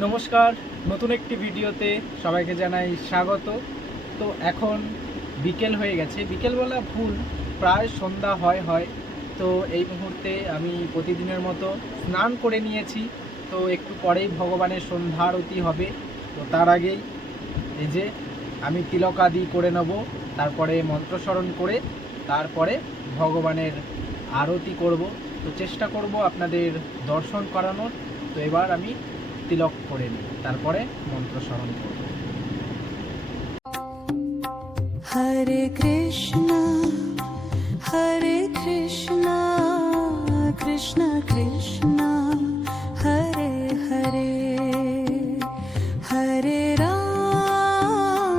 নমস্কার, নতুন একটি ভিডিওতে সবাইকে জানাই স্বাগত। তো এখন বিকেল হয়ে গেছে, বিকেলবেলা ভুল, প্রায় সন্ধ্যা হয়। তো এই মুহূর্তে আমি প্রতিদিনের মতো স্নান করে নিয়েছি। তো একটু পরেই ভগবানের সন্ধ্যা আরতি হবে। তো তার আগেই এই যে আমি তিলক আদি করে নেব, তারপরে মন্ত্রস্মরণ করে তারপরে ভগবানের আরতি করব। তো চেষ্টা করব আপনাদের দর্শন করানোর। তো এবার আমি তিলক করে নিই, তারপরে মন্ত্র স্মরণ করব। হরে কৃষ্ণ কৃষ্ণ কৃষ্ণ হরে হরে হরে রাম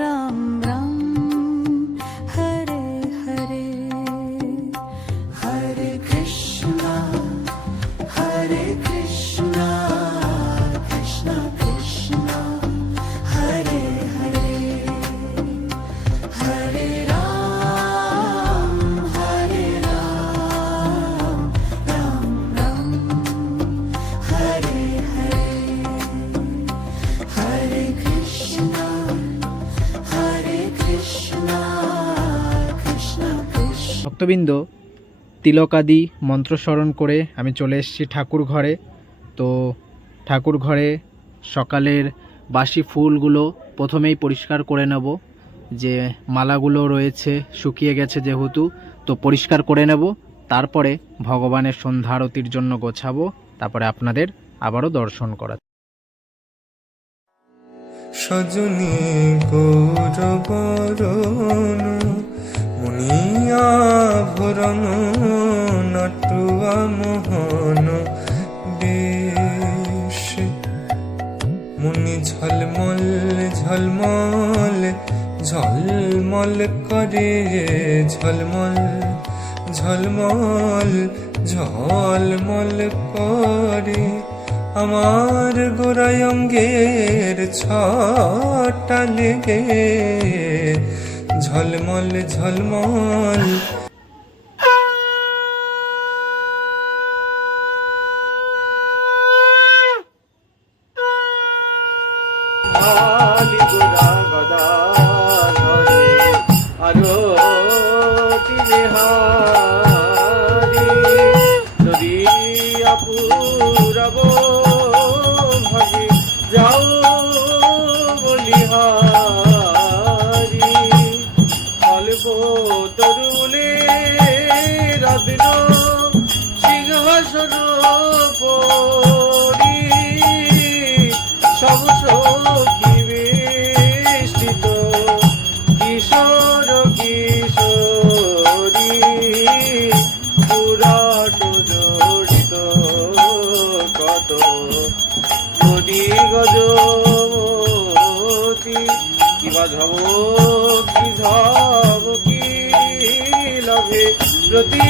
রাম রাম হরে হরে হরে কৃষ্ণ কৃষ্ণ কৃষ্ণ হরে হরে হরে রাম রাম রাম হরে হরে হরে কৃষ্ণ কৃষ্ণ কৃষ্ণ। ভক্তবৃন্দ, তিলক আদি মন্ত্র স্মরণ করে আমি চলে এসেছি ঠাকুর ঘরে। তো ঠাকুর ঘরে সকালের বাসি ফুলগুলো প্রথমেই পরিষ্কার করে নেব, যে মালাগুলো রয়েছে শুকিয়ে গেছে যেহেতু, তো পরিষ্কার করে নেব। তারপরে ভগবানের সন্ধ্যা আরতির জন্য গোছাবো, তারপরে আপনাদের আবারও দর্শন করা। সজনী গৌরবরণ মুনিয়া ভরণ নটুয়া মোহন বেশ মুনি ঝলমল ঝলমল ঝলমল করে ঝলমল ঝলমল ঝলমল করে আমার গোড়ায় অঙ্গের ছটা লেগে ঝলমল ঝলমল। তরুলে রত্ন সিংহাসন পরি সব সখী বেষ্টিত কিশোর কিশোরী পুরাট জড়িত কত নদী গজমতি কিবা ঝবকি ঝবকি লভে প্রতি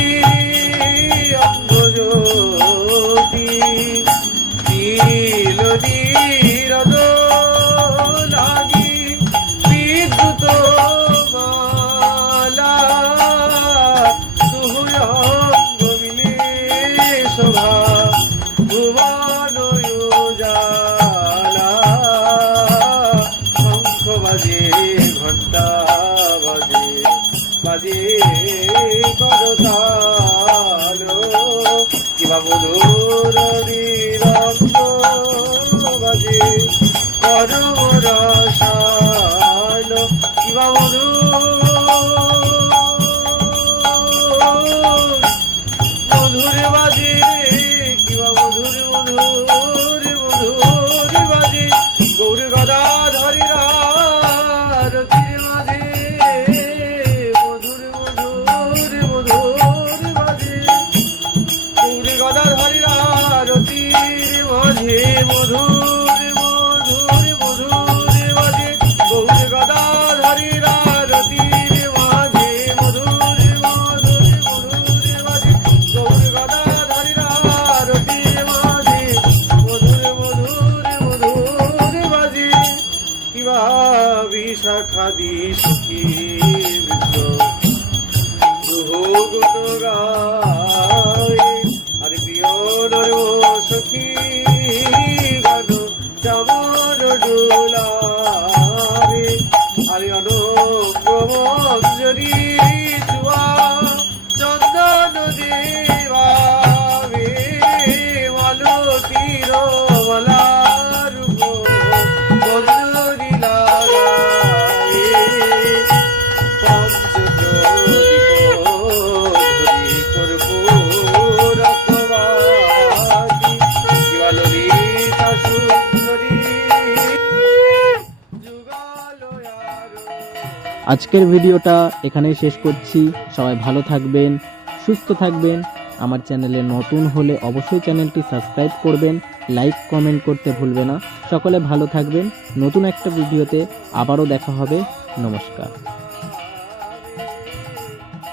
অঙ্গজ্যোতি তিলনি রদ লাগি বিদ্যুৎ মালা দুহুয়ঙ্গ মিলে শোভা ভুবন উজালা শঙ্খ বাজে ঘণ্টা বাজে বাজে করতাল কিবা মধুর বিরক্ত বাজে পরম রসাল কিবা মধুর বাজে কিবা মধুর বাজে গৌর গদাধরী রতির মাঝে মধুর বাজে গৌর গদাধরী রতির মাঝে মধুর বাজে গৌর গদাধরী রতির মাঝে মধুর বাজে গৌর গদাধরী আজকের ভিডিওটা এখানেই শেষ করছি। সবাই ভালো থাকবেন, সুস্থ থাকবেন। আমার চ্যানেলে নতুন হলে অবশ্যই চ্যানেলটি সাবস্ক্রাইব করবেন, লাইক কমেন্ট করতে ভুলবে না। সকলে ভালো থাকবেন। নতুন একটা ভিডিওতে আবারও দেখা হবে। নমস্কার।